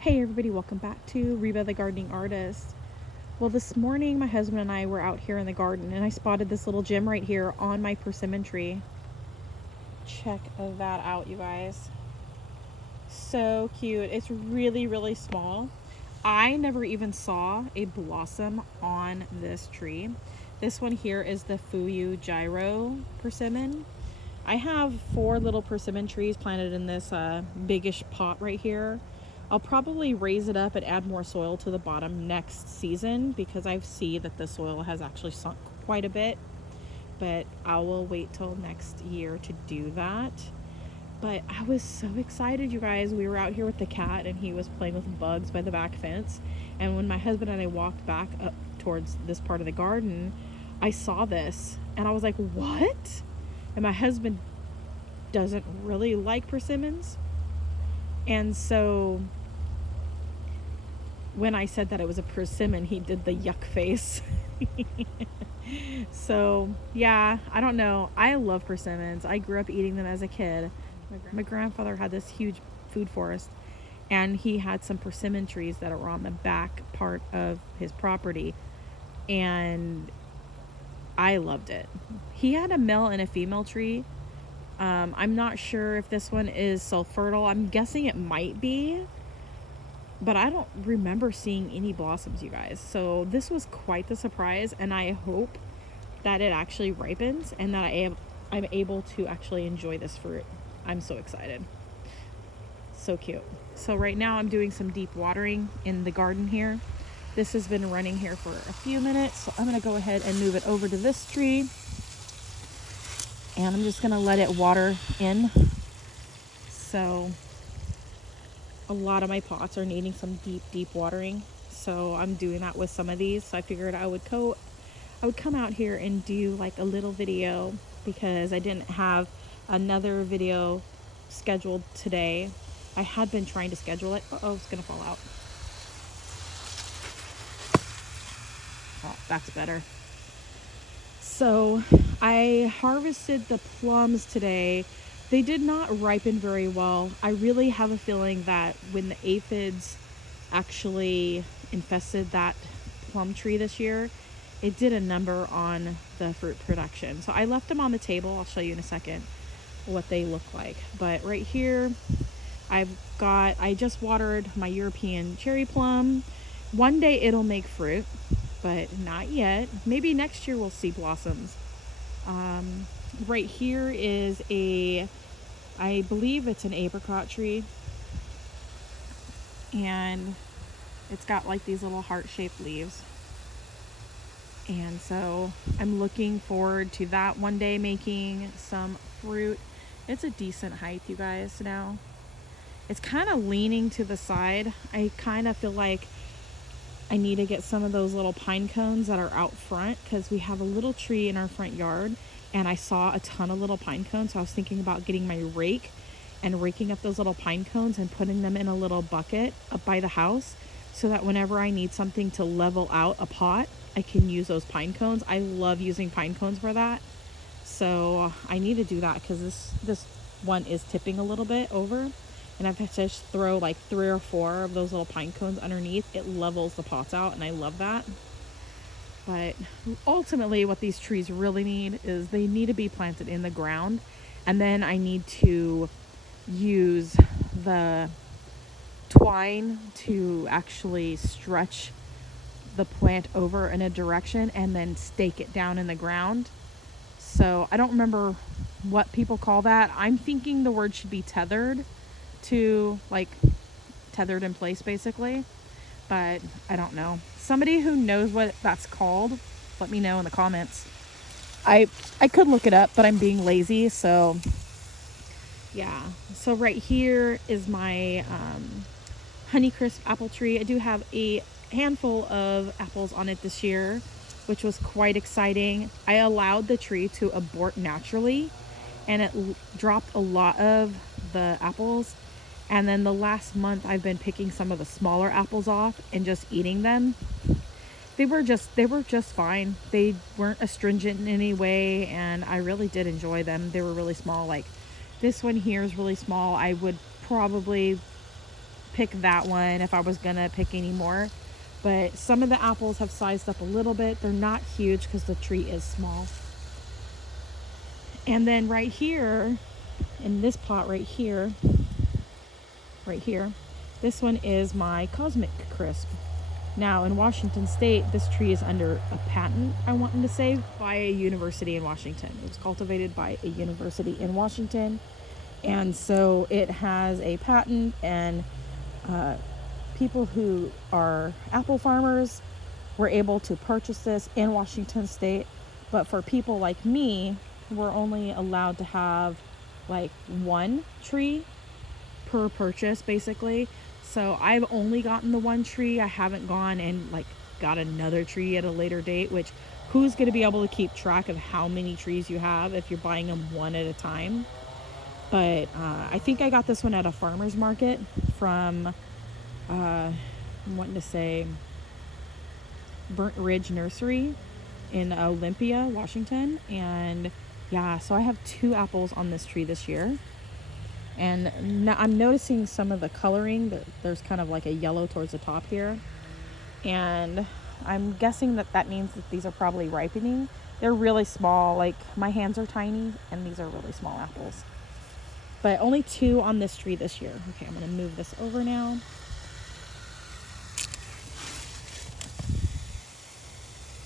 Hey everybody, welcome back to Reba the Gardening Artist. Well, this morning my husband and I were out here in the garden and I spotted this little gem right here on my persimmon tree. Check that out, you guys. So cute. It's really, really small. I never even saw a blossom on this tree. This one here is the Fuyu Gyro persimmon. I have 4 little persimmon trees planted in this biggish pot right here. I'll probably raise it up and add more soil to the bottom next season because I see that the soil has actually sunk quite a bit. But I will wait till next year to do that. But I was so excited, you guys. We were out here with the cat and he was playing with bugs by the back fence. And when my husband and I walked back up towards this part of the garden, I saw this and I was like, what? And my husband doesn't really like persimmons. And so when I said that it was a persimmon, he did the yuck face. So, yeah, I don't know. I love persimmons. I grew up eating them as a kid. My grandfather had this huge food forest, and he had some persimmon trees that were on the back part of his property, and I loved it. He had a male and a female tree. I'm not sure if this one is still fertile. I'm guessing it might be, but I don't remember seeing any blossoms, you guys. So this was quite the surprise, and I hope that it actually ripens and that I'm able to actually enjoy this fruit. I'm so excited. So cute. So right now I'm doing some deep watering in the garden here. This has been running here for a few minutes, so I'm gonna go ahead and move it over to this tree. And I'm just gonna let it water in. So a lot of my pots are needing some deep watering. So I'm doing that with some of these. So I figured I would come out here and do like a little video because I didn't have another video scheduled today. I had been trying to schedule it. Oh, it's gonna fall out. Oh, that's better. So I harvested the plums today. They did not ripen very well. I really have a feeling that when the aphids actually infested that plum tree this year, it did a number on the fruit production. So I left them on the table. I'll show you in a second what they look like. But right here, I just watered my European cherry plum. One day it'll make fruit, but not yet. Maybe next year we'll see blossoms. Right here is I believe it's an apricot tree, and it's got like these little heart-shaped leaves. And so I'm looking forward to that one day making some fruit. It's a decent height, you guys. Now it's kind of leaning to the side. I kind of feel like I need to get some of those little pine cones that are out front because we have a little tree in our front yard and I saw a ton of little pine cones. So I was thinking about getting my rake and raking up those little pine cones and putting them in a little bucket up by the house so that whenever I need something to level out a pot, I can use those pine cones. I love using pine cones for that. So I need to do that because this one is tipping a little bit over. And if I just throw like 3 or 4 of those little pine cones underneath, it levels the pots out, and I love that. But ultimately what these trees really need is they need to be planted in the ground, and then I need to use the twine to actually stretch the plant over in a direction and then stake it down in the ground. So I don't remember what people call that. I'm thinking the word should be tethered to, like, tethered in place basically, but I don't know. Somebody who knows what that's called, let me know in the comments. I could look it up, but I'm being lazy. So yeah, so right here is my Honeycrisp apple tree. I do have a handful of apples on it this year, which was quite exciting. I allowed the tree to abort naturally and it dropped a lot of the apples. And then the last month I've been picking some of the smaller apples off and just eating them. They were just fine. They weren't astringent in any way, and I really did enjoy them. They were really small. Like this one here is really small. I would probably pick that one if I was gonna pick any more. But some of the apples have sized up a little bit. They're not huge because the tree is small. And then right here, in this pot right here, this one is my Cosmic Crisp. Now in Washington State, this tree is under a patent, I want to say, by a university in Washington. It was cultivated by a university in Washington. And so it has a patent, and people who are apple farmers were able to purchase this in Washington State. But for people like me, we're only allowed to have like one tree per purchase, basically. So I've only gotten the one tree. I haven't gone and like got another tree at a later date, which who's going to be able to keep track of how many trees you have if you're buying them one at a time? But I think I got this one at a farmer's market from, I'm wanting to say, Burnt Ridge Nursery in Olympia, Washington. And yeah, so I have 2 apples on this tree this year. And now I'm noticing some of the coloring. There's kind of like a yellow towards the top here. And I'm guessing that means that these are probably ripening. They're really small, like my hands are tiny, and these are really small apples. But only 2 on this tree this year. Okay, I'm gonna move this over now.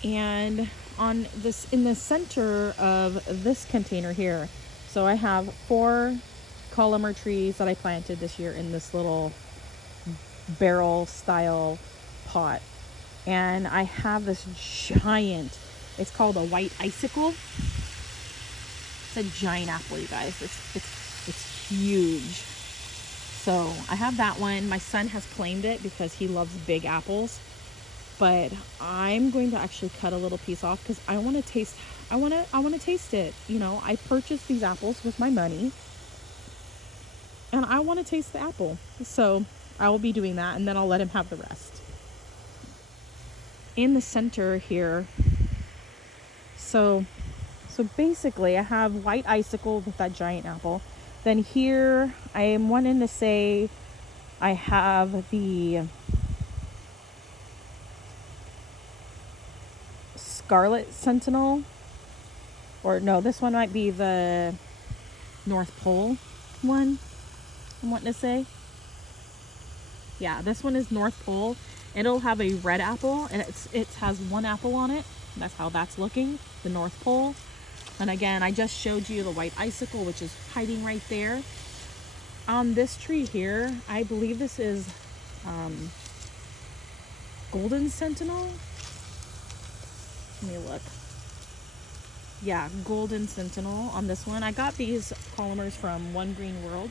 And on this, in the center of this container here, so I have 4 Colomer trees that I planted this year in this little barrel style pot. And I have this giant, it's called a white icicle. It's a giant apple, you guys. It's huge. So I have that one. My son has claimed it because he loves big apples. But I'm going to actually cut a little piece off because I want to taste. I want to taste it. You know, I purchased these apples with my money, and I want to taste the apple. So I will be doing that, and then I'll let him have the rest. In the center here, so basically I have white icicle with that giant apple. Then here I am wanting to say I have the Scarlet Sentinel, or no, this one might be the North Pole one, I'm wanting to say. Yeah, this one is North Pole. It'll have a red apple, and it has 1 apple on it. That's how that's looking, the North Pole. And again, I just showed you the white icicle, which is hiding right there. On this tree here, I believe this is Golden Sentinel. Let me look. Yeah, Golden Sentinel on this one. I got these polymers from One Green World,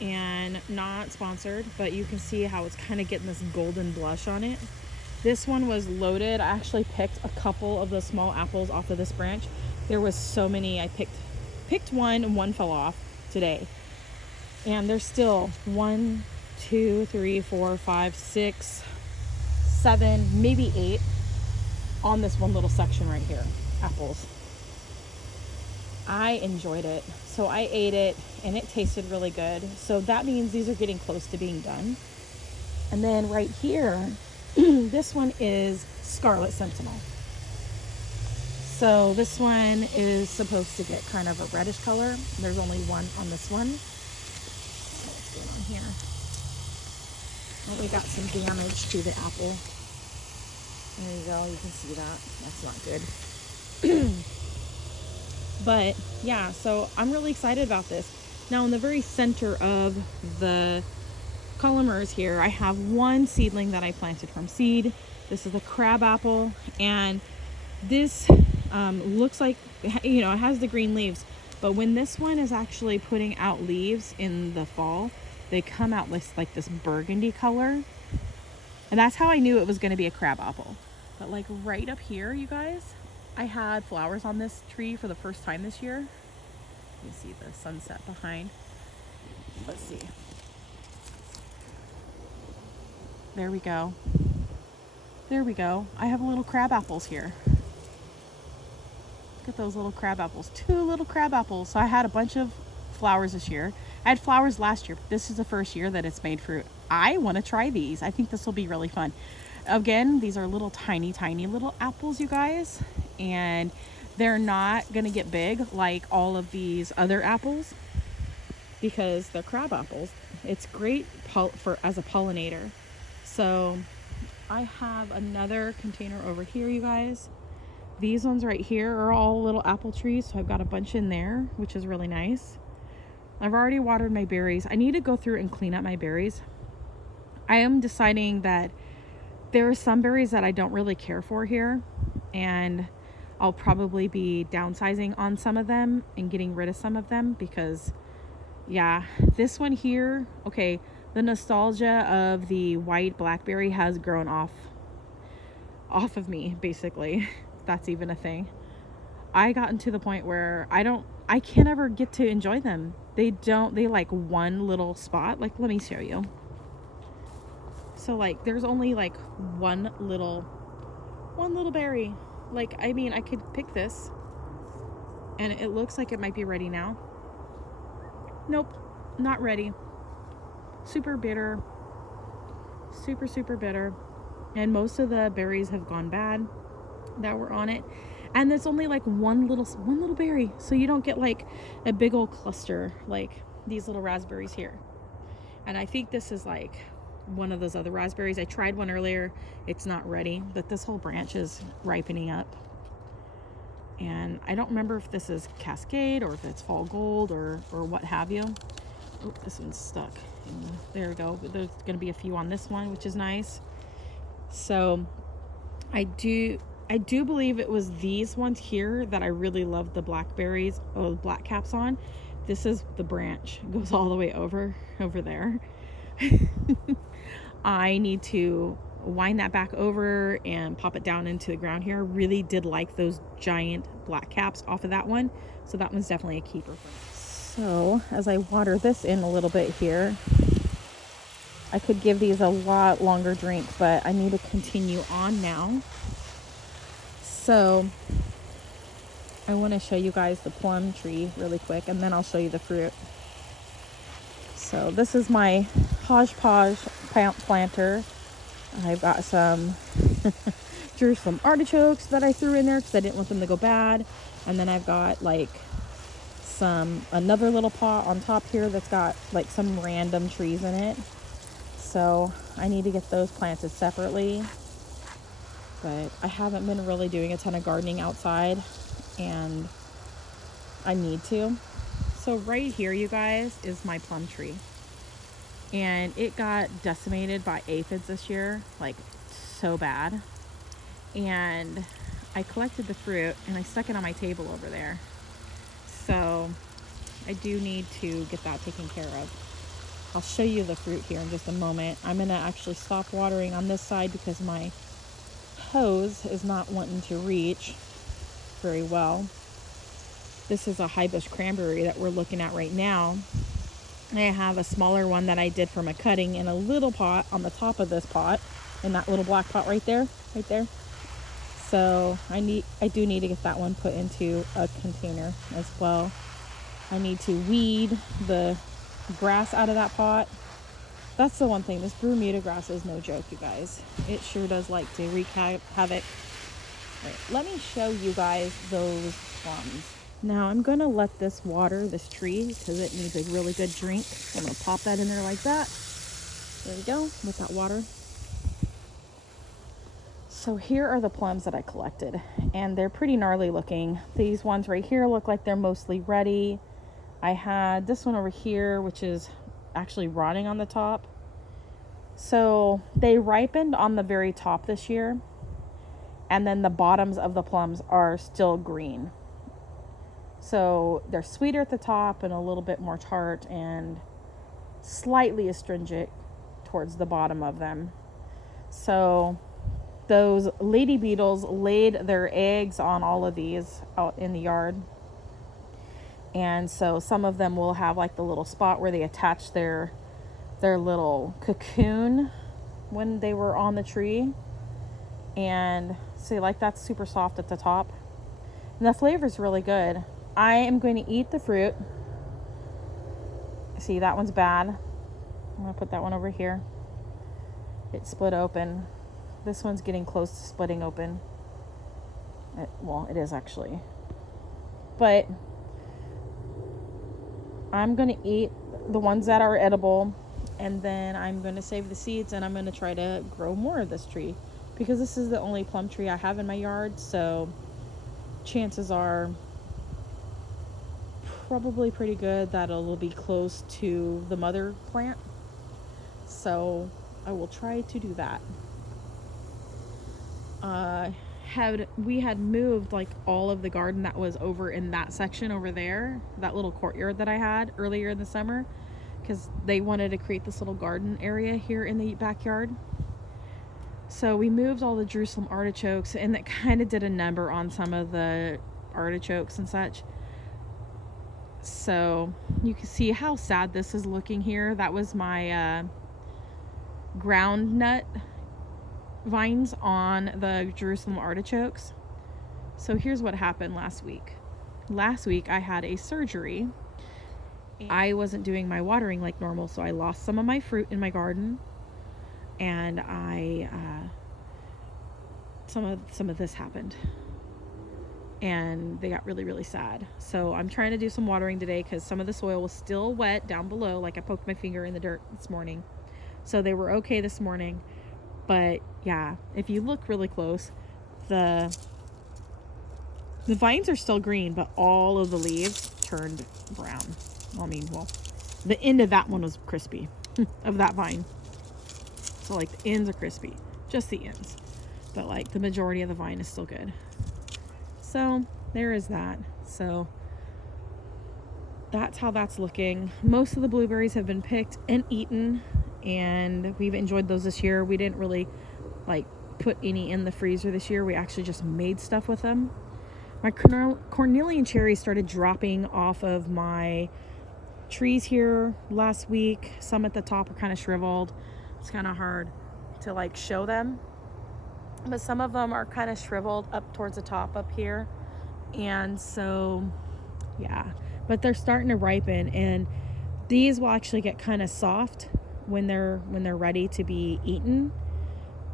and not sponsored, but you can see how it's kind of getting this golden blush on it. This one was loaded. I actually picked a couple of the small apples off of this branch. There was so many. I picked one, and one fell off today. And there's still 1, 2, 3, 4, 5, 6, 7, maybe 8 on this one little section right here, apples. I enjoyed it. So I ate it, and it tasted really good. So that means these are getting close to being done. And then right here, this one is Scarlet Sentinel. So this one is supposed to get kind of a reddish color. There's only 1 on this one. What's going on here? Oh, we got some damage to the apple. There you go, you can see that. That's not good. But yeah, so I'm really excited about this. Now in the very center of the columers here, I have 1 seedling that I planted from seed. This is a crab apple, and this looks like, you know, it has the green leaves, but when this one is actually putting out leaves in the fall, they come out with like this burgundy color. And that's how I knew it was going to be a crab apple. But like right up here, you guys, I had flowers on this tree for the first time this year. You see the sunset behind. Let's see. There we go. There we go. I have little crab apples here. Look at those little crab apples. 2 little crab apples. So I had a bunch of flowers this year. I had flowers last year. This is the first year that it's made fruit. I want to try these. I think this will be really fun. Again, these are little tiny little apples, you guys, and they're not gonna get big like all of these other apples because they're crab apples. It's great for as a pollinator. So I have another container over here, you guys. These ones right here are all little apple trees, so I've got a bunch in there, which is really nice. I've already watered my berries. I need to go through and clean up my berries. I am deciding that there are some berries that I don't really care for here, and I'll probably be downsizing on some of them and getting rid of some of them because, yeah, this one here, okay, the nostalgia of the white blackberry has grown off of me, basically. That's even a thing. I gotten to the point where I can't ever get to enjoy them. They like one little spot. Like, let me show you. So like there's only like one little berry. Like, I mean, I could pick this and it looks like it might be ready now. Nope, not ready. Super bitter. Super bitter. And most of the berries have gone bad that were on it. And there's only like one little berry. So you don't get like a big old cluster like these little raspberries here. And I think this is like one of those other raspberries. I tried one earlier. It's not ready, but this whole branch is ripening up. And I don't remember if this is Cascade or if it's Fall Gold or what have you. Oh, this one's stuck. There we go. But there's going to be a few on this one, which is nice. So I do believe it was these ones here that I really loved the blackberries, black caps on. This is the branch. It goes all the way over there. I need to wind that back over and pop it down into the ground here. Really did like those giant black caps off of that one. So that one's definitely a keeper for me. So as I water this in a little bit here, I could give these a lot longer drink, but I need to continue on now. So I want to show you guys the plum tree really quick, and then I'll show you the fruit. So this is my hodgepodge planter. I've got some Jerusalem artichokes that I threw in there because I didn't want them to go bad. And then I've got like another little pot on top here that's got like some random trees in it. So I need to get those planted separately. But I haven't been really doing a ton of gardening outside, and I need to. So right here, you guys, is my plum tree. And it got decimated by aphids this year, like so bad. And I collected the fruit and I stuck it on my table over there. So I do need to get that taken care of. I'll show you the fruit here in just a moment. I'm going to actually stop watering on this side because my hose is not wanting to reach very well. This is a high bush cranberry that we're looking at right now. I have a smaller one that I did for my cutting in a little pot on the top of this pot, in that little black pot right there. So I do need to get that one put into a container as well. I need to weed the grass out of that pot. That's the one thing. This Bermuda grass is no joke, you guys. It sure does like to wreak havoc. Right, let me show you guys those plums. Now I'm going to let this water this tree because it needs a really good drink. So I'm going to pop that in there like that. There we go, with that water. So here are the plums that I collected, and they're pretty gnarly looking. These ones right here look like they're mostly ready. I had this one over here, which is actually rotting on the top. So they ripened on the very top this year, and then the bottoms of the plums are still green. So they're sweeter at the top and a little bit more tart and slightly astringent towards the bottom of them. So those lady beetles laid their eggs on all of these out in the yard. And so some of them will have like the little spot where they attach their little cocoon when they were on the tree. And see, like that's super soft at the top. And the flavor is really good. I am going to eat the fruit. see, that one's bad. I'm gonna put that one over here. It split open. This one's getting close to splitting open. Well, it is actually. But I'm gonna eat the ones that are edible, and then I'm gonna save the seeds, and I'm gonna try to grow more of this tree, because this is the only plum tree I have in my yard. So chances are probably pretty good that it'll be close to the mother plant. So I will try to do that. We had moved like all of the garden that was over in that section over there, that little courtyard that I had earlier in the summer, because they wanted to create this little garden area here in the backyard. So we moved all the Jerusalem artichokes, and that kind of did a number on some of the artichokes and such. So you can see how sad this is looking here. That was my ground nut vines on the Jerusalem artichokes. So here's what happened last week. Last week I had a surgery. I wasn't doing my watering like normal, so I lost some of my fruit in my garden, and some of this happened, and they got really, really sad. So I'm trying to do some watering today, because some of the soil was still wet down below. Like, I poked my finger in the dirt this morning, so they were okay this morning. But yeah, if you look really close, the vines are still green, but all of the leaves turned brown. Well, the end of that one was crispy of that vine. So like the ends are crispy, just the ends, but like the majority of the vine is still good. So there is that. So that's how that's looking. Most of the blueberries have been picked and eaten, and we've enjoyed those this year. We didn't really like put any in the freezer this year. We actually just made stuff with them. My cornelian cherries started dropping off of my trees here last week. Some at the top are kind of shriveled. It's kind of hard to like show them, but some of them are kind of shriveled up towards the top up here. And so yeah, but they're starting to ripen, and these will actually get kind of soft when they're ready to be eaten.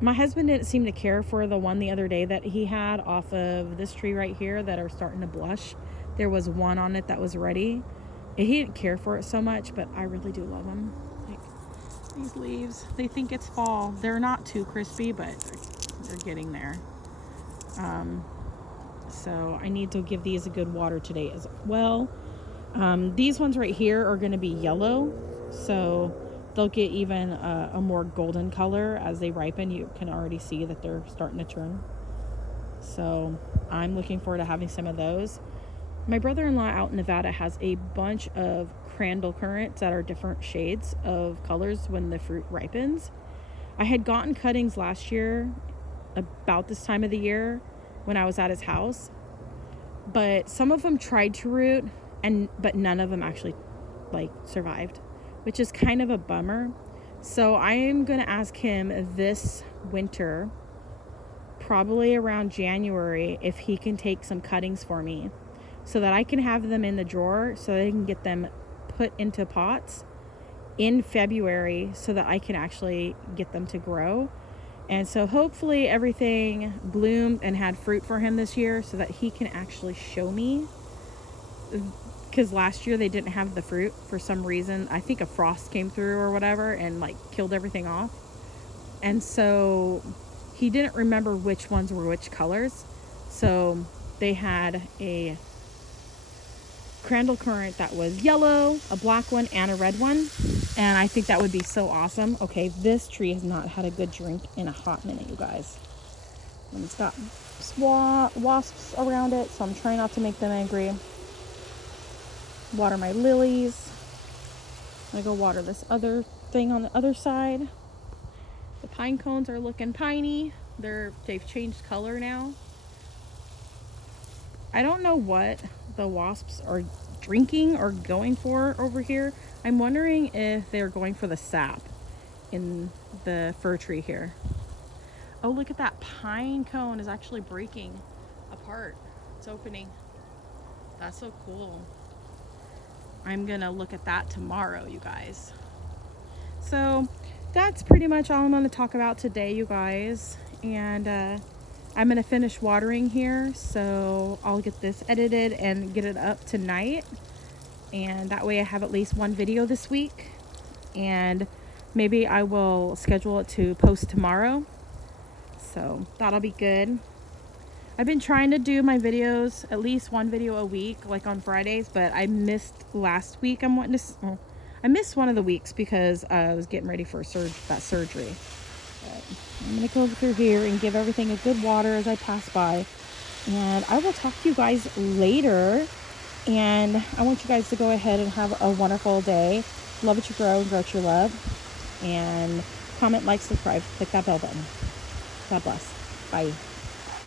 My husband didn't seem to care for the one the other day that he had off of this tree right here that are starting to blush. There was one on it that was ready. He didn't care for it so much, but I really do love them. Like these leaves, they think it's fall. They're not too crispy, but they're getting there. So I need to give these a good water today as well. These ones right here are going to be yellow, so they'll get even a more golden color as they ripen. You can already see that they're starting to turn. So I'm looking forward to having some of those. My brother-in-law out in Nevada has a bunch of crandall currants that are different shades of colors when the fruit ripens. I had gotten cuttings last year about this time of the year when I was at his house, but some of them tried to root, but none of them actually like survived, which is kind of a bummer. So I am going to ask him this winter, probably around January, if he can take some cuttings for me so that I can have them in the drawer, so that I can get them put into pots in February so that I can actually get them to grow. And so hopefully everything bloomed and had fruit for him this year so that he can actually show me, because last year they didn't have the fruit for some reason. I think a frost came through or whatever and like killed everything off. And so he didn't remember which ones were which colors. So they had a crandall currant that was yellow, a black one, and a red one. And I think that would be so awesome. Okay, this tree has not had a good drink in a hot minute, you guys. And it's got wasps around it, so I'm trying not to make them angry. Water my lilies. I'm gonna go water this other thing on the other side. The pine cones are looking piney. They've changed color now. I don't know what the wasps are drinking or going for over here. I'm wondering if they're going for the sap in the fir tree here. Oh, look at that. Pine cone is actually breaking apart. It's opening. That's so cool. I'm gonna look at that tomorrow, you guys. So that's pretty much all I'm gonna talk about today, you guys. And I'm gonna finish watering here, so I'll get this edited and get it up tonight. And that way I have at least one video this week. And maybe I will schedule it to post tomorrow. So that'll be good. I've been trying to do my videos, at least one video a week, like on Fridays, but I missed last week. I missed one of the weeks because I was getting ready for that surgery. But I'm gonna go through here and give everything a good water as I pass by. And I will talk to you guys later. And I want you guys to go ahead and have a wonderful day. Love what you grow and grow what you love. And comment, like, subscribe, click that bell button. God bless. Bye.